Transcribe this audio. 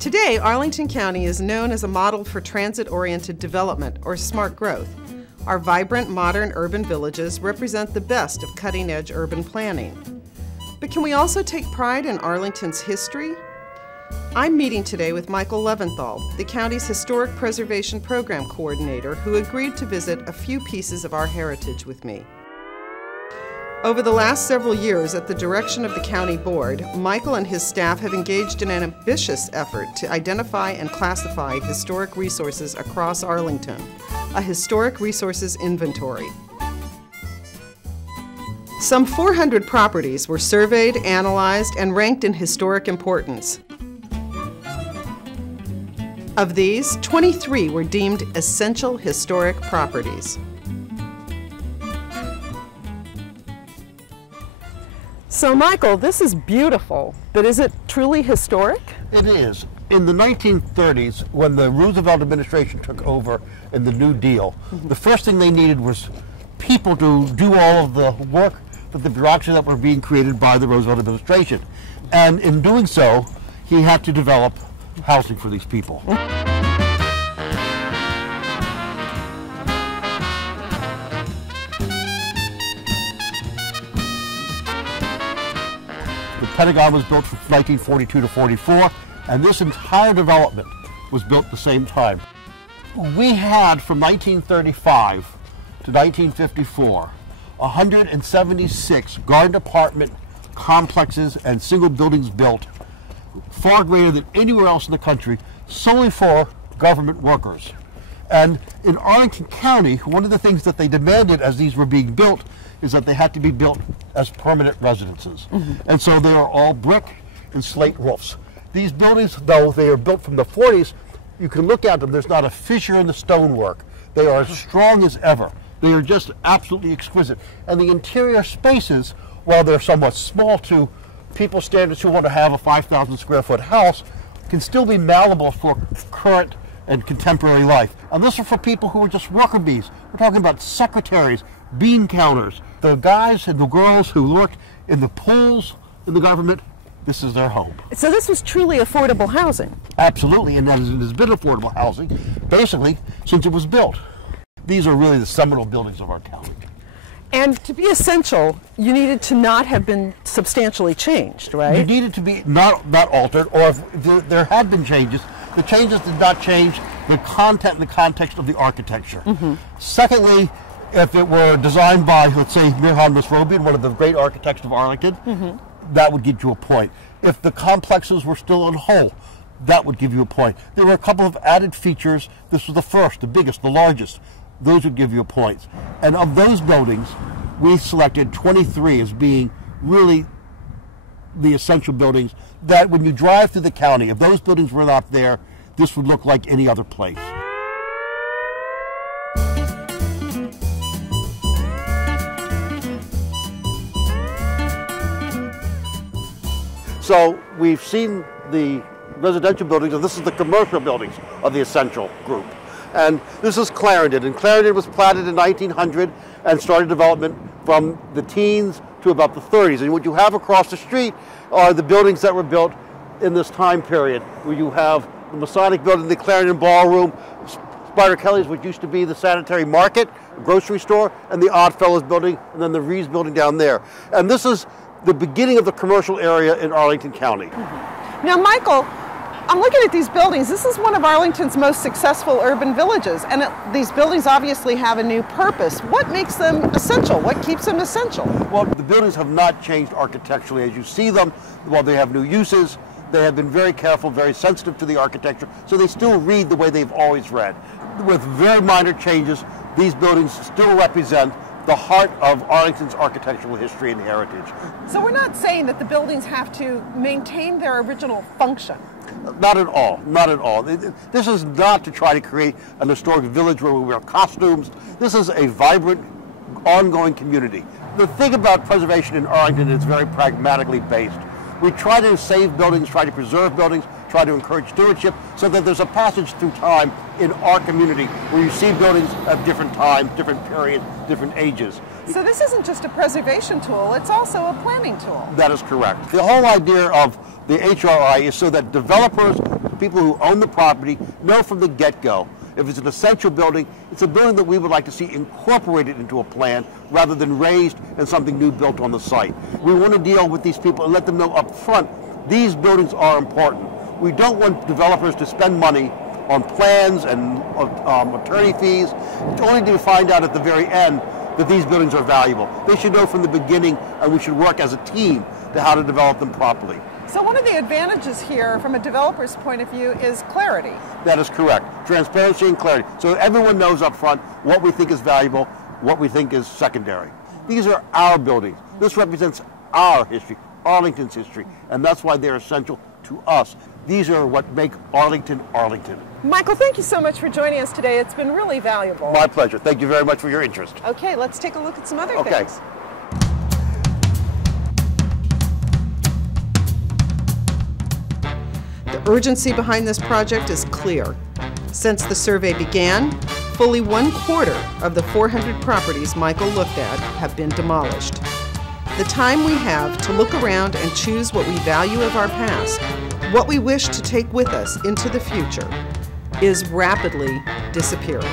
Today, Arlington County is known as a model for transit-oriented development, or smart growth. Our vibrant, modern urban villages represent the best of cutting-edge urban planning. But can we also take pride in Arlington's history? I'm meeting today with Michael Leventhal, the county's Historic Preservation Program Coordinator, who agreed to visit a few pieces of our heritage with me. Over the last several years, at the direction of the County Board, Michael and his staff have engaged in an ambitious effort to identify and classify historic resources across Arlington, a historic resources inventory. Some 400 properties were surveyed, analyzed, and ranked in historic importance. Of these, 23 were deemed essential historic properties. So Michael, this is beautiful, but is it truly historic? It is. In the 1930s, when the Roosevelt administration took over in the New Deal, the first thing they needed was people to do all of the work for the bureaucracy that were being created by the Roosevelt administration. And in doing so, he had to develop housing for these people. The Pentagon was built from 1942 to 44, and this entire development was built at the same time. We had, from 1935 to 1954, 176 garden apartment complexes and single buildings built, far greater than anywhere else in the country, solely for government workers. And in Arlington County, one of the things that they demanded as these were being built is that they had to be built as permanent residences. And so they are all brick and slate roofs. These buildings, though they are built from the 40s, you can look at them, there's not a fissure in the stonework. They are as strong as ever. They are just absolutely exquisite. And the interior spaces, while they're somewhat small to people's standards who want to have a 5,000 square foot house, can still be malleable for current and contemporary life. And this is for people who are just worker bees. We're talking about secretaries, bean counters, the guys and the girls who worked in the pools in the government. This is their home. So this was truly affordable housing? Absolutely, and it has been affordable housing, basically, since it was built. These are really the seminal buildings of our county. And to be essential, you needed to not have been substantially changed, right? You needed to be not altered, or if there had been changes, the changes did not change the content and the context of the architecture. Secondly, if it were designed by, let's say, Mirhan Masrobian, one of the great architects of Arlington, that would get you a point. If the complexes were still in whole, that would give you a point. There were a couple of added features. This was the first, the biggest, the largest. Those would give you a point. And of those buildings, we selected 23 as being really the essential buildings that when you drive through the county, if those buildings were not there, this would look like any other place. So we've seen the residential buildings, and this is the commercial buildings of the essential group. And this is Clarendon, and Clarendon was platted in 1900 and started development from the teens to about the 30s. And what you have across the street are the buildings that were built in this time period, where you have the Masonic building, the Clarendon Ballroom, Spider Kelly's, which used to be the Sanitary Market, grocery store, and the Oddfellows building, and then the Reeves building down there. And this is the beginning of the commercial area in Arlington County. Now, Michael, I'm looking at these buildings. This is one of Arlington's most successful urban villages, and these buildings obviously have a new purpose. What makes them essential? What keeps them essential? Well, the buildings have not changed architecturally as you see them. While they have new uses, they have been very careful, very sensitive to the architecture, so they still read the way they've always read. With very minor changes, these buildings still represent the heart of Arlington's architectural history and heritage. So we're not saying that the buildings have to maintain their original function? Not at all, not at all. This is not to try to create an historic village where we wear costumes. This is a vibrant, ongoing community. The thing about preservation in Arlington is very pragmatically based. We try to save buildings, try to preserve buildings, try to encourage stewardship so that there's a passage through time in our community where you see buildings at different times, different periods, different ages. So this isn't just a preservation tool, it's also a planning tool. That is correct. The whole idea of the HRI is so that developers people who own the property know from the get-go, if it's an essential building, it's a building that we would like to see incorporated into a plan rather than raised and something new built on the site. We want to deal with these people and let them know up front, these buildings are important. We don't want developers to spend money on plans and attorney fees, only to find out at the very end that these buildings are valuable. They should know from the beginning, and we should work as a team to how to develop them properly. So one of the advantages here from a developer's point of view is clarity. That is correct. Transparency and clarity. So everyone knows up front what we think is valuable, what we think is secondary. These are our buildings. This represents our history, Arlington's history, and that's why they're essential to us. These are what make Arlington, Arlington. Michael, thank you so much for joining us today. It's been really valuable. My pleasure. Thank you very much for your interest. Okay, let's take a look at some other things. The urgency behind this project is clear. Since the survey began, fully 1/4 of the 400 properties Michael looked at have been demolished. The time we have to look around and choose what we value of our past, what we wish to take with us into the future, is rapidly disappearing.